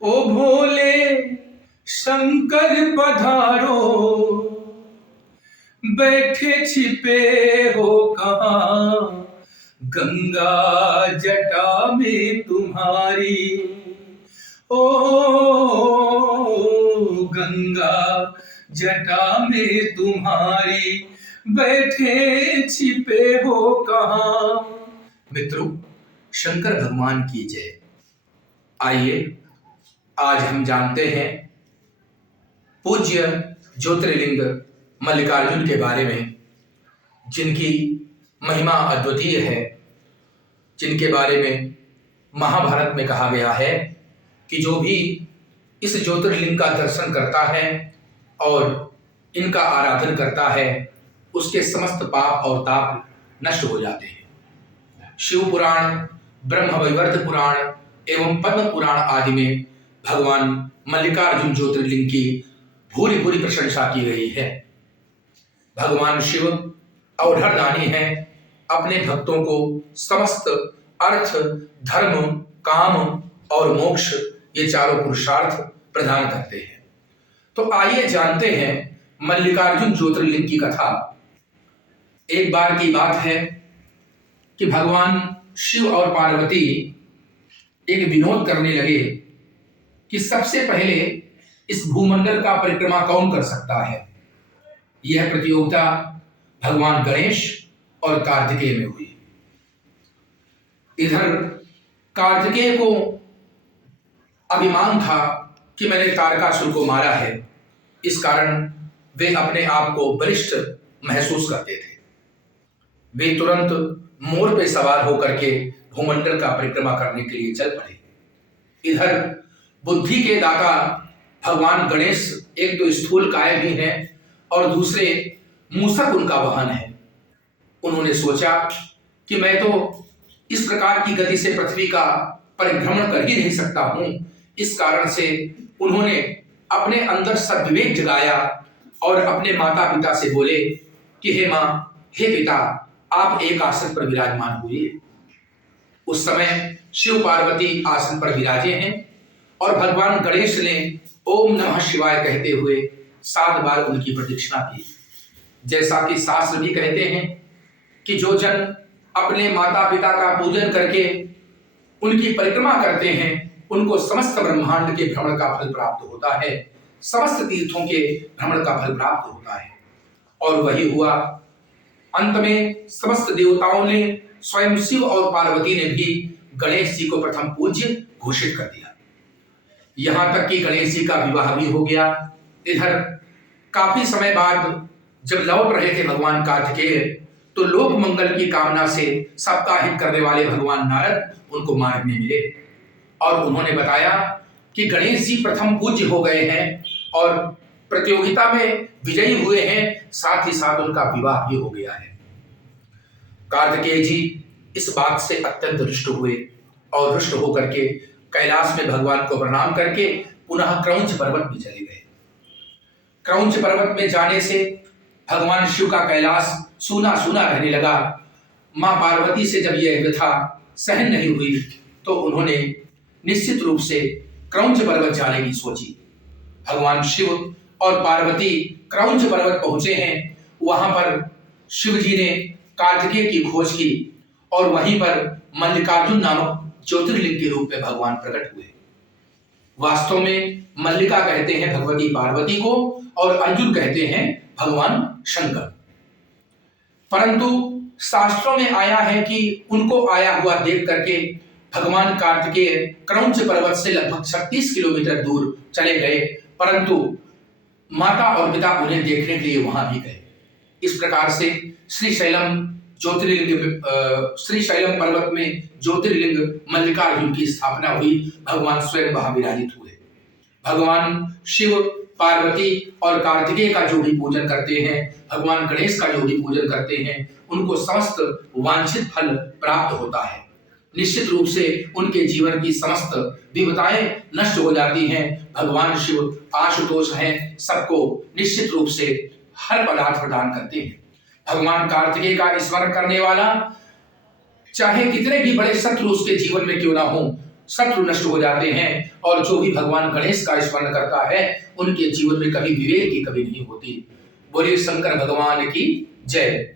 ओ भोले शंकर पधारो, बैठे छिपे हो कहाँ, गंगा जटा में तुम्हारी। ओ गंगा जटा में तुम्हारी, बैठे छिपे हो कहाँ। मित्रों, शंकर भगवान की जय। आइए आज हम जानते हैं पूज्य ज्योतिर्लिंग मल्लिकार्जुन के बारे में, जिनकी महिमा अद्वितीय है, जिनके बारे में महाभारत में कहा गया है कि जो भी इस ज्योतिर्लिंग का दर्शन करता है और इनका आराधन करता है, उसके समस्त पाप और ताप नष्ट हो जाते हैं। शिव पुराण, ब्रह्म वैवर्त पुराण एवं पद्म पुराण आदि में भगवान मल्लिकार्जुन ज्योतिर्लिंग की भूरी भूरी प्रशंसा की गई है। भगवान शिव अवधरदानी हैं, अपने भक्तों को समस्त अर्थ, धर्म, काम और मोक्ष ये चारों पुरुषार्थ प्रदान करते हैं। तो आइए जानते हैं मल्लिकार्जुन ज्योतिर्लिंग की कथा। एक बार की बात है कि भगवान शिव और पार्वती एक विनोद करने लगे कि सबसे पहले इस भूमंडल का परिक्रमा कौन कर सकता है। यह प्रतियोगिता भगवान गणेश और कार्तिकेय में हुई। इधर कार्तिकेय को अभिमान था कि मैंने तारकासुर को मारा है, इस कारण वे अपने आप को बलिष्ठ महसूस करते थे। वे तुरंत मोर पे सवार होकर के भूमंडल का परिक्रमा करने के लिए चल पड़े। इधर बुद्धि के दाता भगवान गणेश एक तो स्थूल काय भी हैं और दूसरे मूसक उनका वाहन है। उन्होंने सोचा कि मैं तो इस प्रकार की गति से पृथ्वी का परिभ्रमण कर ही नहीं सकता हूं। इस कारण से उन्होंने अपने अंदर सद्विवेक जगाया और अपने माता पिता से बोले कि हे मां, हे पिता, आप एक आसन पर विराजमान हुए। उस समय शिव पार्वती आसन पर विराजे हैं और भगवान गणेश ने ओम नमः शिवाय कहते हुए 7 बार उनकी प्रदक्षिणा की। जैसा कि शास्त्र भी कहते हैं कि जो जन अपने माता पिता का पूजन करके उनकी परिक्रमा करते हैं, उनको समस्त ब्रह्मांड के भ्रमण का फल प्राप्त होता है, समस्त तीर्थों के भ्रमण का फल प्राप्त होता है। और वही हुआ। अंत में समस्त देवताओं ने, स्वयं शिव और पार्वती ने भी गणेश जी को प्रथम पूज्य घोषित कर दिया। यहां तक कि गणेश जी का विवाह भी हो गया। इधर काफी समय बाद जब लौट रहे थे भगवान कार्तिकेय, तो लोक मंगल की कामना से सबका हित करने वाले भगवान नारद उनको मार्ग में मिले और उन्होंने बताया कि गणेश जी प्रथम पूज्य हो गए हैं और प्रतियोगिता में विजयी हुए हैं, साथ ही साथ उनका विवाह भी हो गया है। कार्तिकेय जी इस बात से अत्यंत रुष्ट हुए और रुष्ट होकर के कैलाश में भगवान को प्रणाम करके पुनः क्रौंच पर्वत में चले गए। क्रौंच पर्वत में जाने से भगवान शिव का कैलाश सूना सूना रहने लगा। मां पार्वती से जब यह व्यथा सहन नहीं हुई तो उन्होंने निश्चित रूप से क्रौंच पर्वत जाने की सोची। भगवान शिव और पार्वती क्रौंच पर्वत पहुंचे हैं। वहां पर शिव जी ने कार्तिकेय की खोज की और वहीं पर मल्लिकार्जुन नामक ज्योतिर्लिंग के रूप में भगवान प्रकट हुए। वास्तव में मल्लिका कहते हैं भगवती पार्वती को और अर्जुन कहते हैं भगवान शंकर। परंतु शास्त्रों में आया है कि उनको आया हुआ देख करके भगवान कार्तिकेय क्रौंच पर्वत से लगभग 36 किलोमीटर दूर चले गए, परंतु माता और पिता उन्हें देखने के लिए वहां भी गए। इस प्रकार से श्रीशैलम पर्वत में ज्योतिर्लिंग मल्लिकार्जुन की स्थापना हुई। भगवान स्वयं वहां विराजित हुए। भगवान शिव, पार्वती और कार्तिकेय का जो भी पूजन करते हैं, भगवान गणेश का जो भी पूजन करते हैं, उनको समस्त वांछित फल प्राप्त होता है। निश्चित रूप से उनके जीवन की समस्त विपदाएं नष्ट हो जाती हैं। भगवान शिव आशुतोष हैं, सबको निश्चित रूप से हर पदार्थ प्रदान करते हैं। भगवान कार्तिकेय का स्मरण करने वाला चाहे कितने भी बड़े शत्रु उसके जीवन में क्यों ना हो, शत्रु नष्ट हो जाते हैं और जो भी भगवान गणेश का स्मरण करता है उनके जीवन में कभी विवेक की कमी नहीं होती। बोलिए शंकर भगवान की जय।